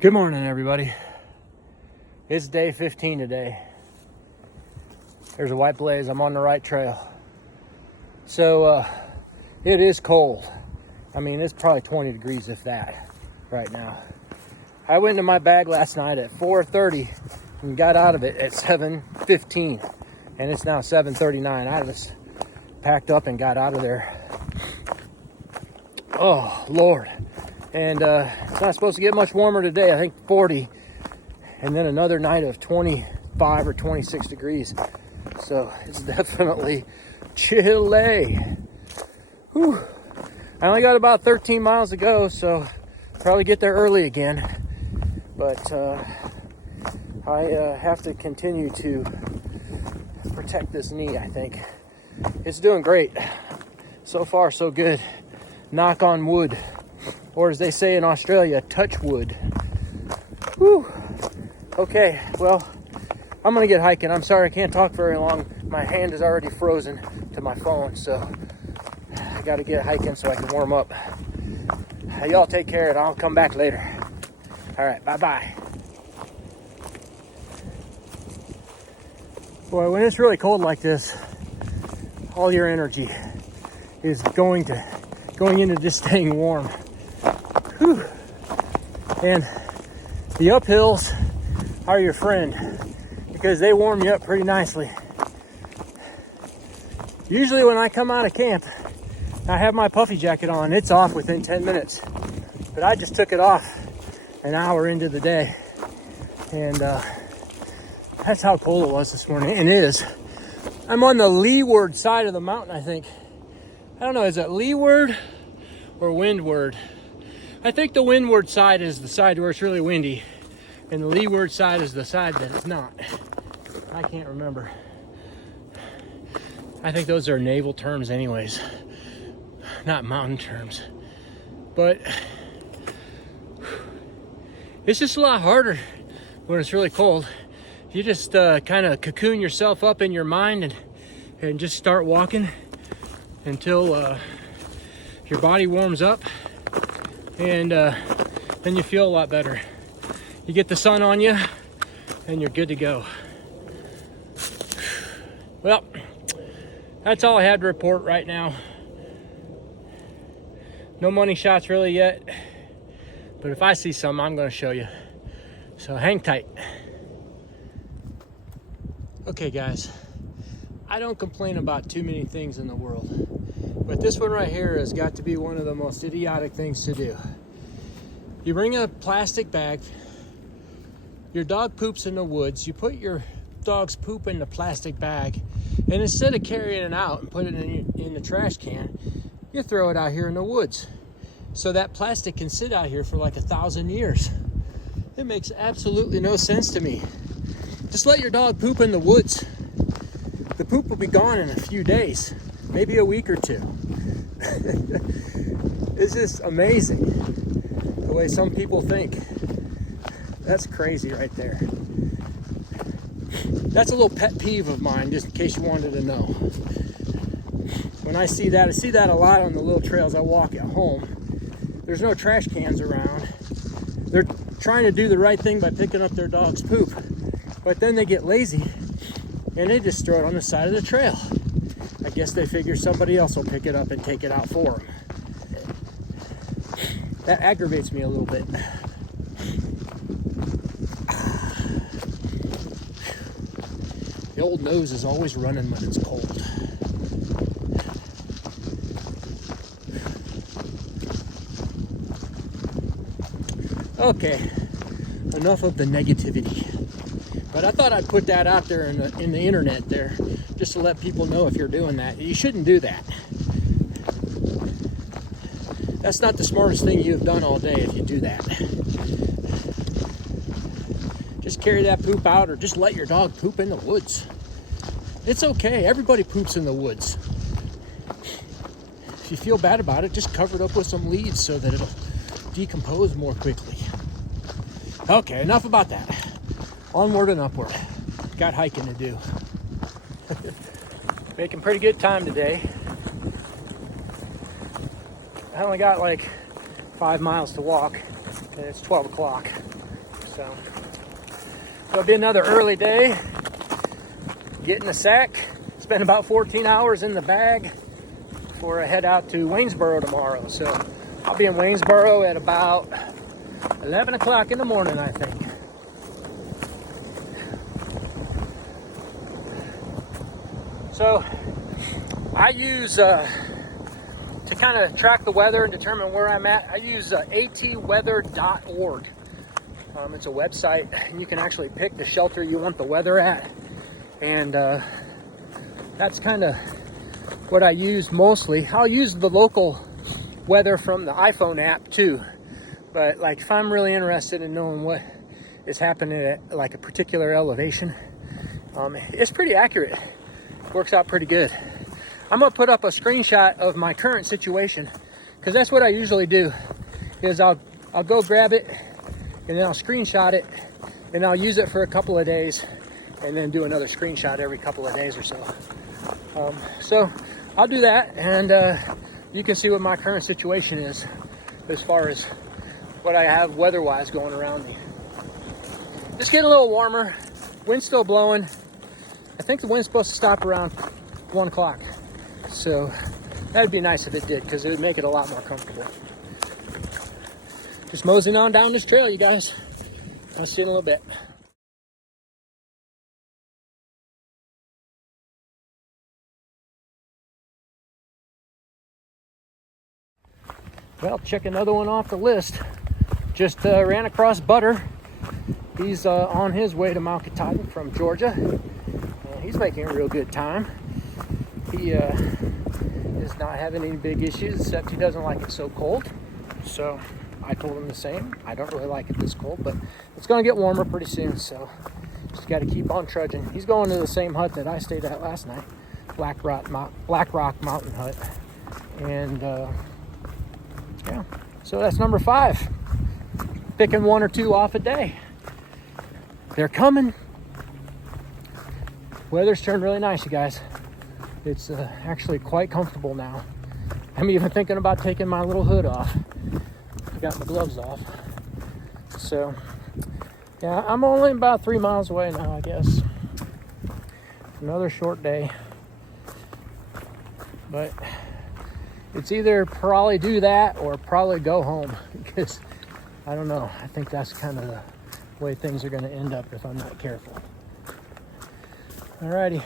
Good morning, everybody. It's day 15 today. There's a white blaze. I'm on the right trail. So it is cold. I mean, it's probably 20 degrees if that right now. I went into my bag last night at 4:30 and got out of it at 7:15, and it's now 7:39. I just packed up and got out of there. Oh Lord. And it's not supposed to get much warmer today. I think 40, and then another night of 25 or 26 degrees. So it's definitely chilly. Whew. I only got about 13 miles to go, so probably get there early again. But I have to continue to protect this knee, I think. It's doing great. So far, so good. Knock on wood. Or as they say in Australia, touch wood. Whew. Okay, well, I'm gonna get hiking. I'm sorry I can't talk very long. My hand is already frozen to my phone, so I gotta get hiking so I can warm up. Y'all take care and I'll come back later. All right, bye-bye. Boy, when it's really cold like this, all your energy is going into just staying warm. Whew. And the uphills are your friend because they warm you up pretty nicely. Usually when I come out of camp, I have my puffy jacket on. It's off within 10 minutes. But I just took it off an hour into the day. And that's how cold it was this morning. And it is. I'm on the leeward side of the mountain, I think. I don't know, is it leeward or windward? I think the windward side is the side where it's really windy, and the leeward side is the side that it's not. I can't remember. I think those are naval terms anyways, not mountain terms. But it's just a lot harder when it's really cold. You just kind of cocoon yourself up in your mind and just start walking until your body warms up. And then you feel a lot better. You get the sun on you, and you're good to go. Well, that's all I had to report right now. No money shots really yet, but if I see some, I'm going to show you. So hang tight. Okay, guys. I don't complain about too many things in the world, but this one right here has got to be one of the most idiotic things to do. You bring a plastic bag, your dog poops in the woods, you put your dog's poop in the plastic bag, and instead of carrying it out and put it in the trash can, you throw it out here in the woods. So that plastic can sit out here for like 1,000 years. It makes absolutely no sense to me. Just let your dog poop in the woods. The poop will be gone in a few days, maybe a week or two. It's just amazing the way some people think. That's crazy right there. That's a little pet peeve of mine, just in case you wanted to know. When I see that a lot on the little trails I walk at home. There's no trash cans around. They're trying to do the right thing by picking up their dog's poop, but then they get lazy and they just throw it on the side of the trail. I guess they figure somebody else will pick it up and take it out for them. That aggravates me a little bit. The old nose is always running when it's cold. Okay, enough of the negativity. But I thought I'd put that out there in the internet there, just to let people know if you're doing that. You shouldn't do that. That's not the smartest thing you've done all day if you do that. Just carry that poop out, or just let your dog poop in the woods. It's okay. Everybody poops in the woods. If you feel bad about it, just cover it up with some leaves so that it'll decompose more quickly. Okay, enough about that. Onward and upward. Got hiking to do. Making pretty good time today. I only got like 5 miles to walk, and it's 12 o'clock. So it'll be another early day. Get in the sack. Spend about 14 hours in the bag before I head out to Waynesboro tomorrow. So I'll be in Waynesboro at about 11 o'clock in the morning, I think. So I use, to kind of track the weather and determine where I'm at, I use atweather.org. It's a website, and you can actually pick the shelter you want the weather at. And that's kind of what I use mostly. I'll use the local weather from the iPhone app too. But like if I'm really interested in knowing what is happening at like a particular elevation, it's pretty accurate. Works out pretty good. I'm gonna put up a screenshot of my current situation, because that's what I usually do. Is I'll go grab it and then I'll screenshot it and I'll use it for a couple of days and then do another screenshot every couple of days or so. So I'll do that, and you can see what my current situation is as far as what I have weather-wise going around me. Just getting a little warmer. Wind's still blowing. I think the wind's supposed to stop around 1 o'clock. So that'd be nice if it did, because it would make it a lot more comfortable. Just moseying on down this trail, you guys. I'll see you in a little bit. Well, check another one off the list. Just ran across Butter. He's on his way to Mount Katahdin from Georgia. He's making a real good time. He is not having any big issues, except he doesn't like it so cold. So I told him the same. I don't really like it this cold, but it's going to get warmer pretty soon. So just got to keep on trudging. He's going to the same hut that I stayed at last night, Black Rock Mountain Hut. And yeah, so that's number 5. Picking 1 or 2 off a day. They're coming. Weather's turned really nice, you guys. It's actually quite comfortable now. I'm even thinking about taking my little hood off. I got my gloves off. So, yeah, I'm only about 3 miles away now, I guess. Another short day. But it's either probably do that or probably go home, because I don't know. I think that's kind of the way things are going to end up if I'm not careful. Alrighty.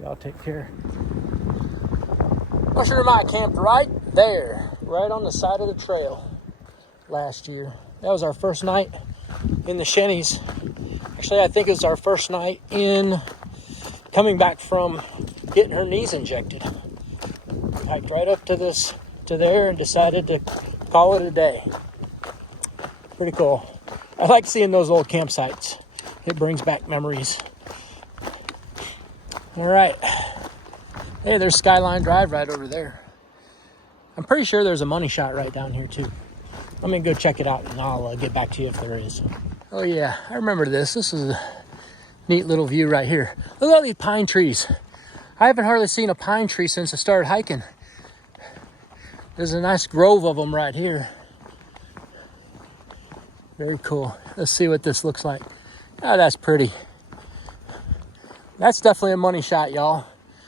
Y'all take care. Buster and I camped right there, right on the side of the trail last year. That was our first night in the Shennies. Actually, I think it was our first night in coming back from getting her knees injected. Hiked right up to there and decided to call it a day. Pretty cool. I like seeing those old campsites. It brings back memories. All right. Hey, there's Skyline Drive right over there. I'm pretty sure there's a money shot right down here too. Let me go check it out and I'll get back to you if there is. Oh yeah, I remember this. This is a neat little view right here. Look at all these pine trees. I haven't hardly seen a pine tree since I started hiking. There's a nice grove of them right here. Very cool. Let's see what this looks like. Oh, that's pretty. That's definitely a money shot, y'all.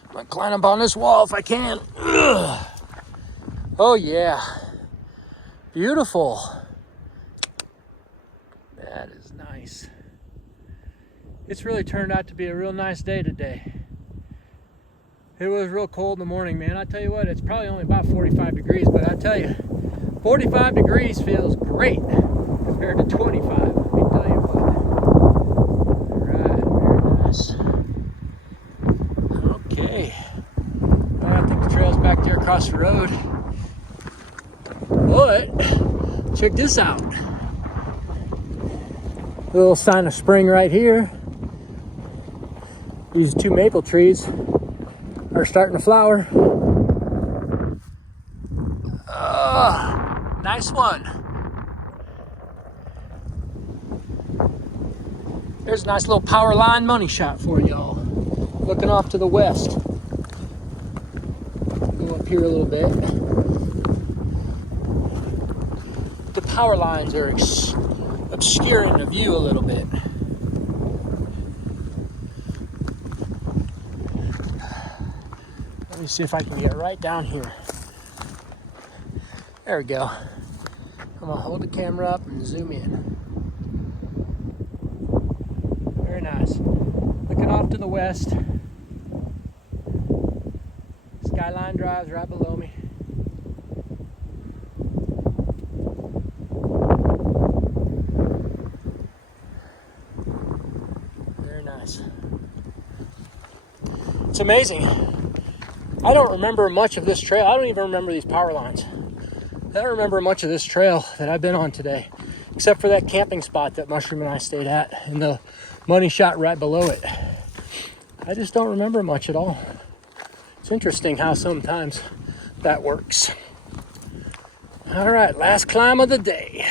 I'm gonna climb up on this wall if I can. Ugh. Oh yeah. Beautiful. That is nice. It's really turned out to be a real nice day today. It was real cold in the morning, man. I tell you what, it's probably only about 45 degrees, but I tell you, 45 degrees feels great compared to 25. Let me tell you what. All right, very nice. Okay. Well, I think the trail's back there across the road. But check this out. A little sign of spring right here. These 2 maple trees are starting to flower. Nice one. There's a nice little power line money shot for y'all. Looking off to the west. Go up here a little bit. the power lines are obscuring the view a little bit. Let me see if I can get right down here. There we go. I'm gonna hold the camera up and zoom in. Very nice. Looking off to the west. Skyline Drive's right below me. Very nice. It's amazing. I don't remember much of this trail. I don't even remember these power lines. I don't remember much of this trail that I've been on today, except for that camping spot that Mushroom and I stayed at and the money shot right below it. I just don't remember much at all. It's interesting how sometimes that works. All right, last climb of the day.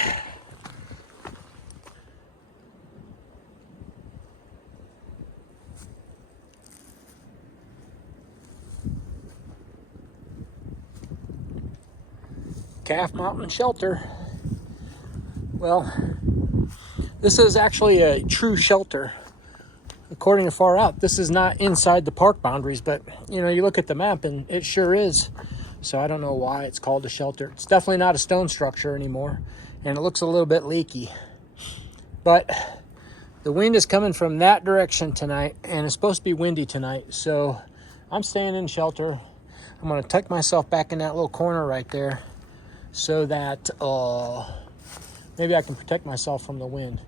Calf Mountain Shelter. Well, this is actually a true shelter. According to Far Out, this is not inside the park boundaries, but you know, you look at the map and it sure is. So I don't know why it's called a shelter. It's definitely not a stone structure anymore, and it looks a little bit leaky. But the wind is coming from that direction tonight, and it's supposed to be windy tonight. So I'm staying in shelter. I'm gonna tuck myself back in that little corner right there so that maybe I can protect myself from the wind.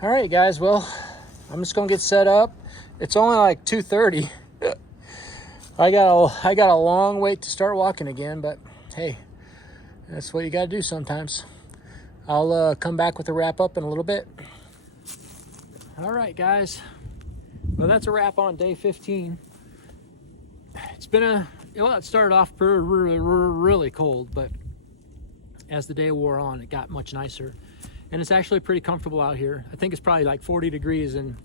All right, guys, well, I'm just gonna get set up. It's only like 2:30. I got a long wait to start walking again, but hey, that's what you gotta do sometimes. I'll come back with a wrap up in a little bit. All right, guys, well, that's a wrap on day 15. It's been it started off really cold, but as the day wore on, it got much nicer. And it's actually pretty comfortable out here. I think it's probably like 40 degrees. And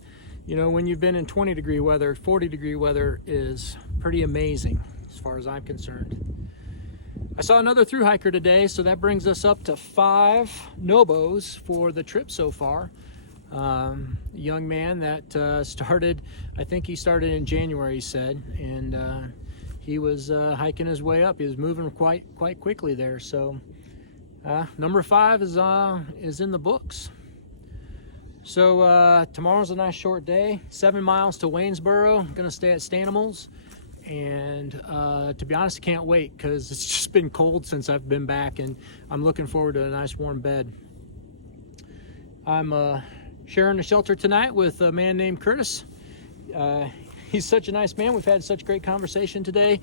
you know, when you've been in 20-degree weather, 40-degree weather is pretty amazing as far as I'm concerned. I saw another thru hiker today, so that brings us up to 5 Nobos for the trip so far. A young man that started, I think he started in January, he said, and he was hiking his way up. He was moving quite quickly there. So number 5 is in the books. So tomorrow's a nice short day. 7 miles to Waynesboro. I'm gonna stay at Stanimals, and to be honest, I can't wait because it's just been cold since I've been back, and I'm looking forward to a nice warm bed. I'm sharing the shelter tonight with a man named Curtis. He's such a nice man. We've had such great conversation today,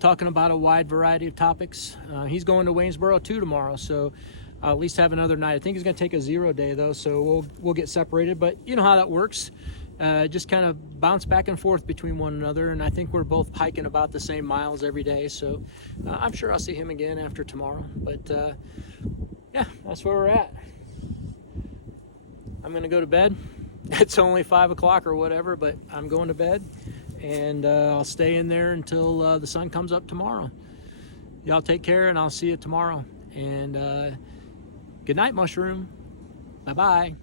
talking about a wide variety of topics. He's going to Waynesboro too tomorrow, so I'll at least have another night. I think he's going to take a 0 day though, so we'll get separated. But you know how that works. Just kind of bounce back and forth between one another, and I think we're both hiking about the same miles every day. So I'm sure I'll see him again after tomorrow. But yeah, that's where we're at. I'm going to go to bed. It's only 5 o'clock or whatever, but I'm going to bed, and I'll stay in there until the sun comes up tomorrow. Y'all take care, and I'll see you tomorrow. And good night, Mushroom. Bye-bye.